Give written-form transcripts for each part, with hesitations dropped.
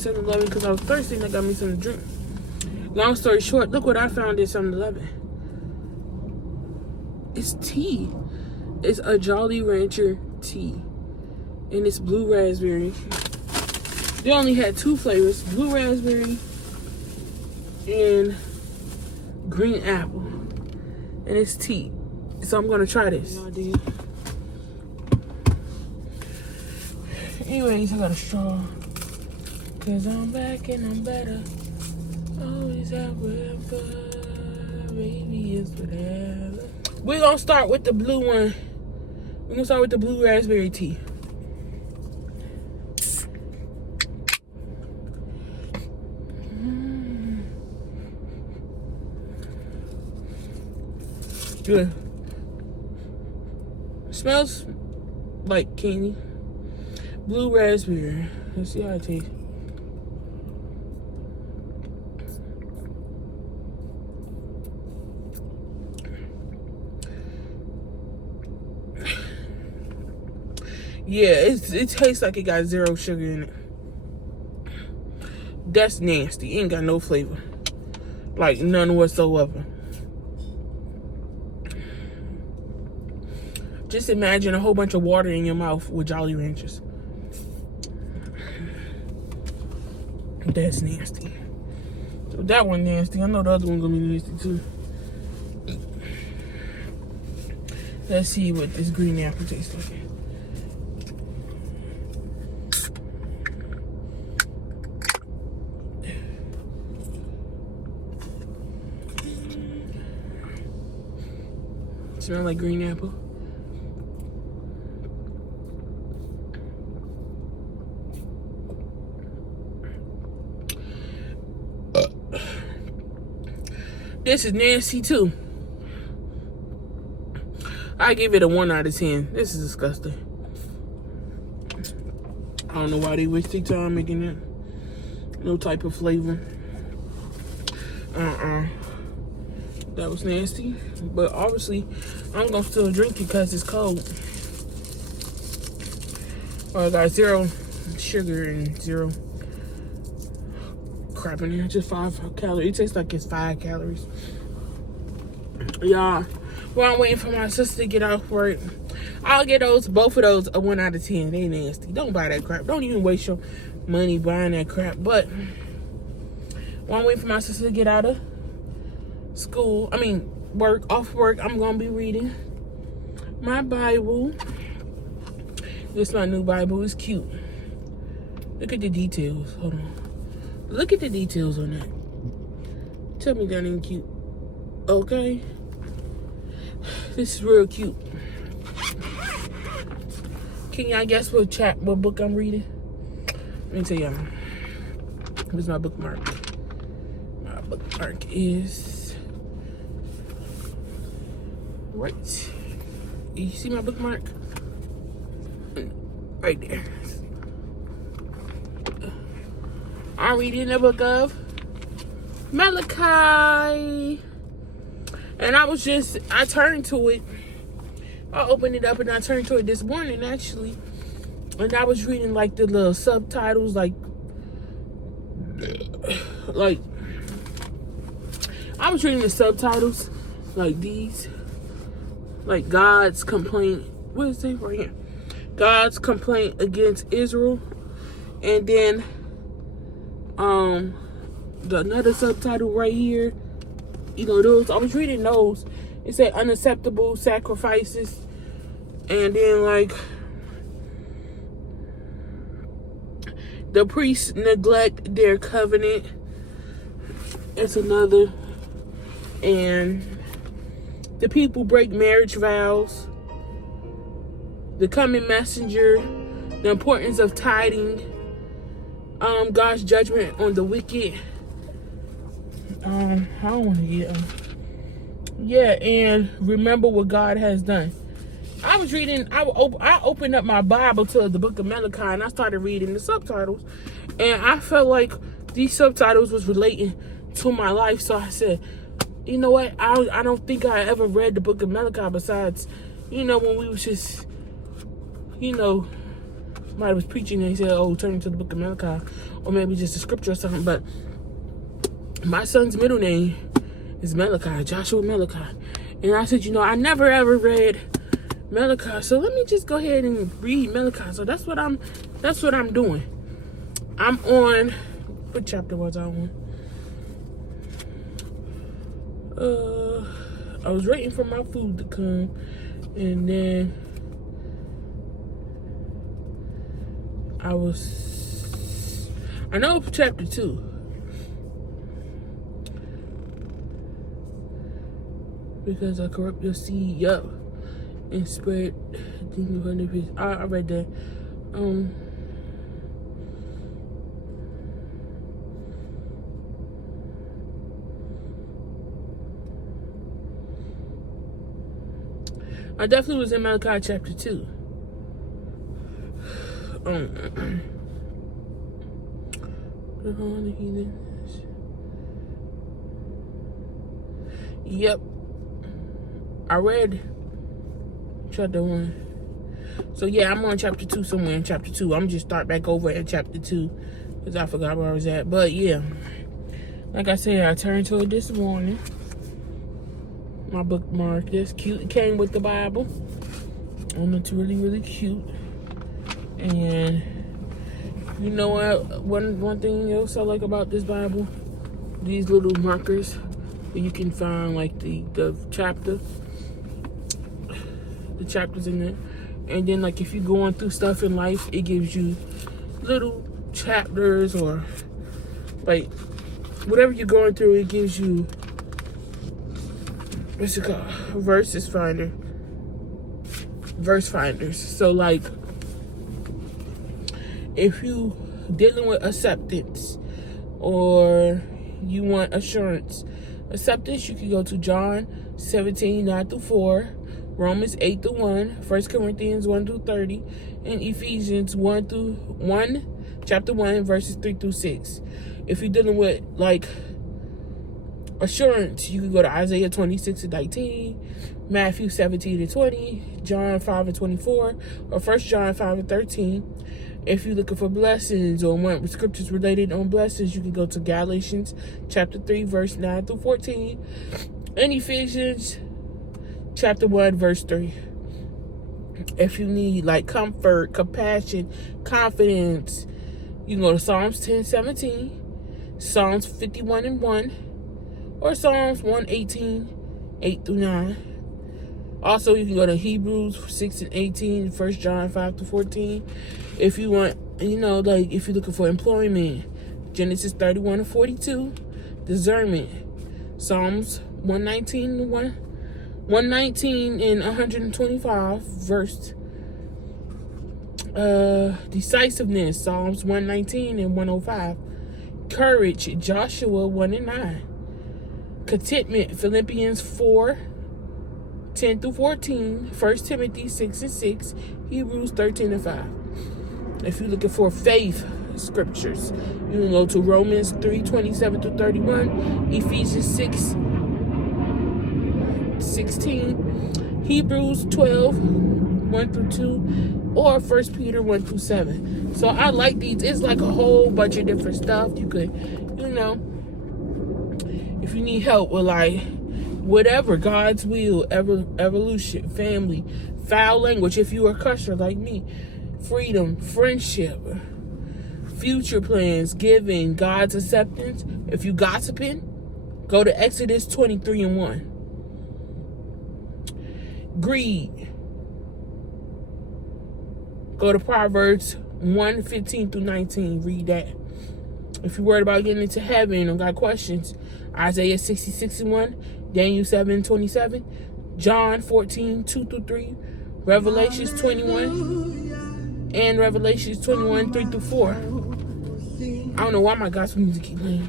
7-Eleven because I was thirsty and I got me something to drink. Long story short, look what I found at 7-Eleven. It's tea. It's a Jolly Rancher tea. And it's blue raspberry. They only had 2 flavors, blue raspberry and green apple. And it's tea. So I'm gonna try this. No idea. Anyways, I got a straw. Cause I'm back and I'm better. Always out wherever. Baby is whatever. We're gonna start with the blue one. We're gonna start with the blue raspberry tea. Good. Smells like candy. Blue raspberry. Let's see how it tastes. Yeah, it tastes like it got 0 sugar in it. That's nasty. It ain't got no flavor. Like none whatsoever. Just imagine a whole bunch of water in your mouth with Jolly Ranchers. That's nasty. So that one nasty. I know the other one gonna be nasty too. Let's see what this green apple tastes like. Smell like green apple. This is nasty too. I give it a 1 out of 10. This is disgusting. I don't know why they wasted time making it. No type of flavor. That was nasty. But obviously, I'm gonna still drink it because it's cold. Oh, I got 0 sugar and 0 crap in here. Just 5 calories. It tastes like it's 5 calories. Y'all, while I'm waiting for my sister to get off work, I'll get both of those a 1 out of 10. They nasty. Don't buy that crap. Don't even waste your money buying that crap. But while I'm waiting for my sister to get out of off work, I'm gonna be reading my Bible. This is my new Bible. It's cute. Look at the details. Hold on. Look at the details on that. Tell me that ain't cute. Okay. This is real cute. Can y'all guess what book I'm reading? Let me tell y'all. Where's my bookmark? My bookmark is right. You see my bookmark? Right there. I'm reading the book of Malachi. And I turned to it. I opened it up and I turned to it this morning, actually. And I was reading, like, the little subtitles, like, I was reading the subtitles, like these. Like, God's complaint. What is it right here? God's complaint against Israel. And then, another subtitle right here. You know, those, I was reading those. It said unacceptable sacrifices. And then, like, the priests neglect their covenant. It's another. And the people break marriage vows. The coming messenger. The importance of tithing. God's judgment on the wicked. I don't want to get yeah, and remember what God has done. I was reading, I opened up my Bible to the book of Malachi and I started reading the subtitles, and I felt like these subtitles was relating to my life. So I said, you know what, I don't think I ever read the book of Malachi besides, you know, when we was just, you know, Somebody was preaching and he said, oh, turn to the book of Malachi, or maybe just a scripture or something. But my son's middle name is Malachi, Joshua Malachi. And I said, I never ever read Malachi, so let me just go ahead and read Malachi. So that's what I'm doing. I'm on, what chapter was I on? I was waiting for my food to come, and then I know chapter 2. Because I corrupt your seed, and spread things of his. I read that. I definitely was in Malachi chapter 2. Yep. I read chapter 1. So yeah, I'm on chapter 2 somewhere in chapter 2. I'm just start back over at chapter 2 because I forgot where I was at. But yeah, like I said, I turned to it this morning. My bookmark, that's cute. It came with the Bible. It's really, really cute. And you know what? One thing else I like about this Bible, these little markers where you can find like the chapters in there. And then like if you're going through stuff in life, it gives you little chapters, or like whatever you're going through, it gives you, what's it called? Verse finders. So like if you dealing with acceptance or you want acceptance, you can go to John 17:9-4, Romans 8-1, 1 Corinthians 1-30, and Ephesians 1 chapter 1 verses 3-6. If you're dealing with like assurance, you can go to Isaiah 26:19, Matthew 17:20, John 5:24, or 1 John 5:13. If you're looking for blessings or want scriptures related on blessings, you can go to Galatians chapter 3 verse 9-14, and Ephesians chapter 1 verse 3. If you need like comfort, compassion, confidence, you can go to Psalms 10:17, Psalms 51:1, or Psalms 118:8-9. Also, you can go to Hebrews 6:18, 1 John 5-14. If you want, like if you're looking for employment, Genesis 31:42, discernment, Psalms 119 and 125, verse. Decisiveness, Psalms 119 and 105. Courage, Joshua 1:9. Contentment, Philippians 4:10-14, 1 Timothy 6:6, Hebrews 13:5. If you're looking for faith scriptures, you can go to Romans 3:27-31, Ephesians 6:16, Hebrews 12:1-2, or 1 Peter 1-7. So I like these. It's like a whole bunch of different stuff. You could, if you need help with like whatever, God's will, evolution, family, foul language, if you are a cusser like me, freedom, friendship, future plans, giving, God's acceptance. If you gossiping, go to Exodus 23:1. Greed, go to Proverbs 1:15-19. Read that. If you're worried about getting into heaven or got questions, Isaiah 60:61, Daniel 7:27, John 14:2-3, Revelations 21, and Revelations 21:3-4. I don't know why my gospel music keep playing.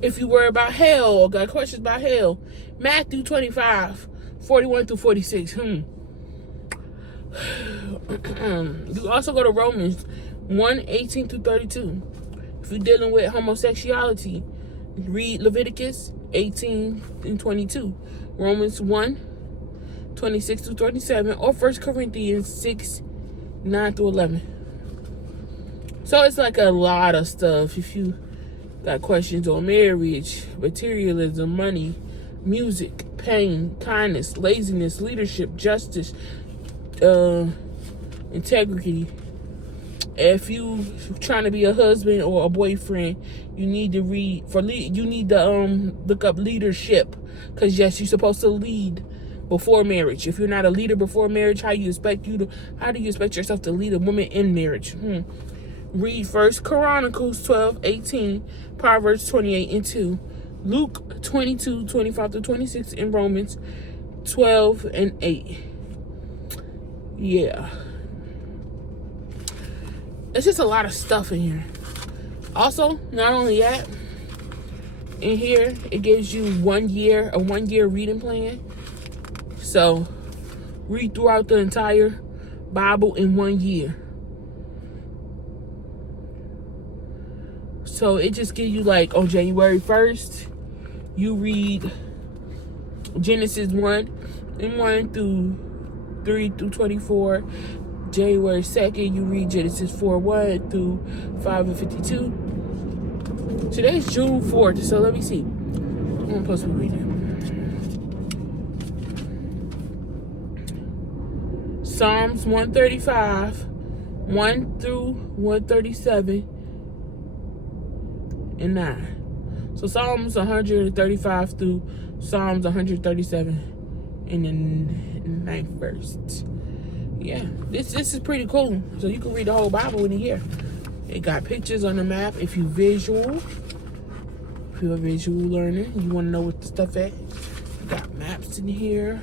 If you worry about hell or got questions about hell, Matthew 25:41-46. You also go to Romans 1:18-32. If you're dealing with homosexuality, read Leviticus 18:22, Romans 1:26-27, or 1 Corinthians 9 through 11. So it's like a lot of stuff. If you got questions on marriage, materialism, money, music, pain, kindness, laziness, leadership, justice, integrity. If you trying to be a husband or a boyfriend, you need to look up leadership, because yes, you're supposed to lead before marriage. If you're not a leader before marriage, how do you expect yourself to lead a woman in marriage? Read 1 Chronicles 12:18, Proverbs 28:2, Luke 22:25-26, and Romans 12:8. Yeah. It's just a lot of stuff in here. Also, not only that, in here, it gives you a 1 year reading plan. So, read throughout the entire Bible in 1 year. So, it just gives you, like, on January 1st, you read Genesis 1 through 3 through 24. January 2nd, you read Genesis 4:1 through 5:52. Today's June 4th, so let me see. I'm supposed to be reading. Psalms 135, 1 through 137, and 9. So Psalms 135 through Psalms 137 in the 9th verse. Yeah, this is pretty cool. So you can read the whole Bible in here. It got pictures on the map. If you're a visual learner, you want to know what the stuff at. You got maps in here.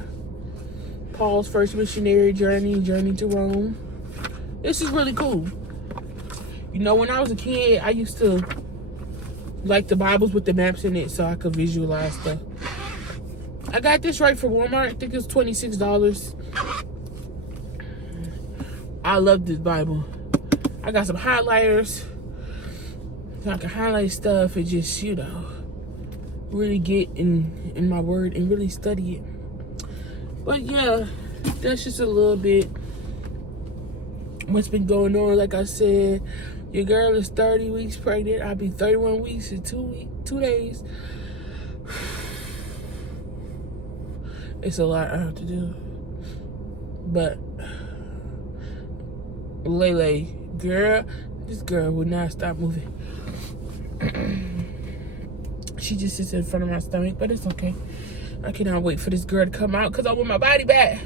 Paul's first missionary journey to Rome. This is really cool. You know, when I was a kid, I used to like the Bibles with the maps in it so I could visualize stuff. I got this right from Walmart. I think it was $26. I love this Bible. I got some highlighters so I can highlight stuff and just, really get in my word and really study it. But yeah, that's just a little bit what's been going on. Like I said, your girl is 30 weeks pregnant. I'll be 31 weeks in 2 days. It's a lot I have to do. But Lele, girl, this girl would not stop moving. She just sits in front of my stomach, but it's okay. I cannot wait for this girl to come out because I want my body back.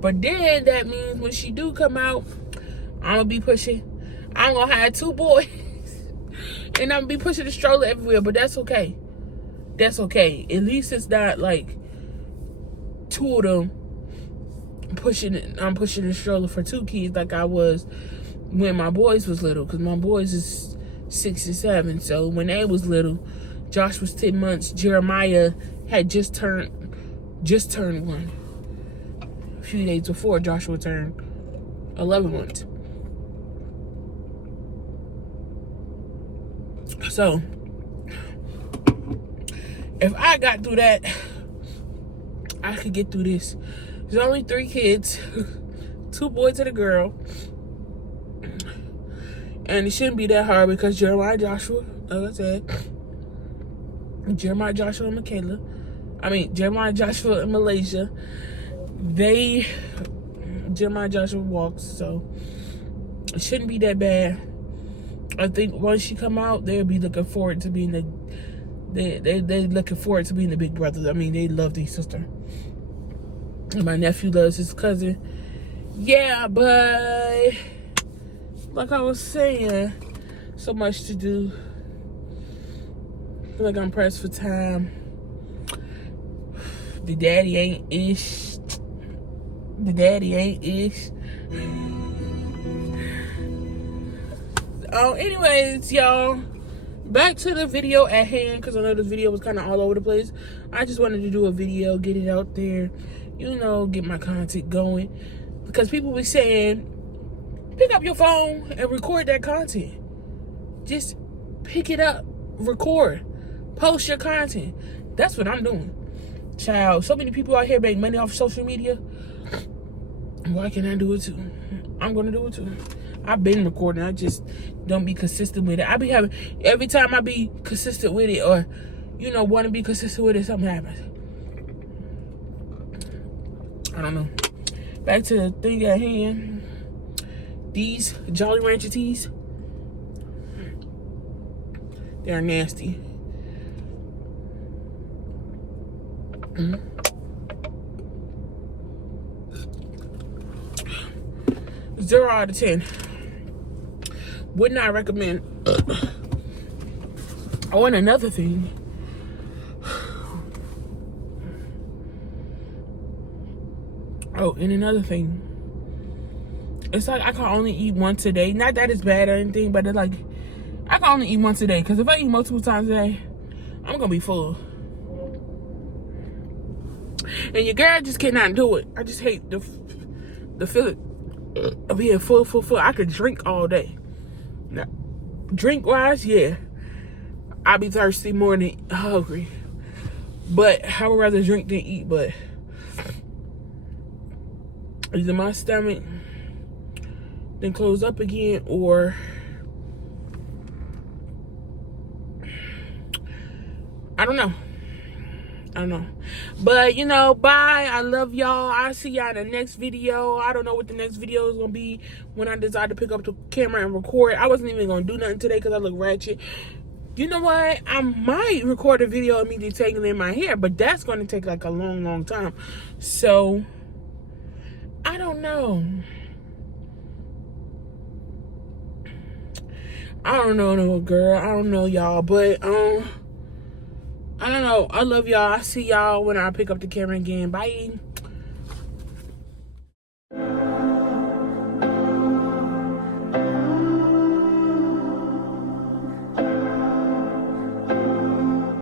But then that means when she do come out, I'm gonna be pushing. I'm gonna have 2 boys, and I'm gonna be pushing the stroller everywhere. But that's okay. That's okay. At least it's not like 2 of them I'm pushing the stroller for 2 kids like I was when my boys was little, because my boys is 6 and 7. So when they was little, Josh was 10 months. Jeremiah had just turned 1. A few days before Joshua turned 11 months. So if I got through that, I could get through this. There's only 3 kids, 2 boys and a girl. And it shouldn't be that hard because Jeremiah, Joshua, like I said, Jeremiah, Joshua, and Malaysia, Jeremiah, Joshua walks, so it shouldn't be that bad. I think once she come out, they'll be looking forward to being they looking forward to being the big brothers. I mean, they love their sister. And my nephew loves his cousin. Yeah, but like I was saying, so much to do. I feel like I'm pressed for time. The daddy ain't ish. Anyways, y'all, back to the video at hand, because I know this video was kind of all over the place. I just wanted to do a video, get it out there, get my content going, because people be saying, pick up your phone and record that content. Just pick it up, record, post your content. That's what I'm doing. Child, so many people out here make money off social media. Why can't I do it too? I'm gonna do it too. I've been recording. I just don't be consistent with it. I be having, every time I be consistent with it, or want to be consistent with it, something happens. I don't know. Back to the thing at hand. These Jolly Rancher teas, they're nasty. 0 out of 10. Would not recommend. Oh, and another thing. It's like I can only eat once a day. Not that it's bad or anything, but it's like I can only eat once a day. Because if I eat multiple times a day, I'm going to be full. And your girl just cannot do it. I just hate the feeling of being full. I could drink all day. Now, drink-wise, yeah. I be thirsty more than hungry. But I would rather drink than eat. But either my stomach then close up again, or I don't know. But bye. I love y'all. I'll see y'all in the next video. I don't know what the next video is gonna be when I decide to pick up the camera and record. I wasn't even gonna do nothing today because I look ratchet. You know what? I might record a video of me detangling my hair, but that's gonna take like a long time. So I don't know. I don't know, no girl. I don't know, y'all. But I don't know. I love y'all. I see y'all when I pick up the camera again. Bye.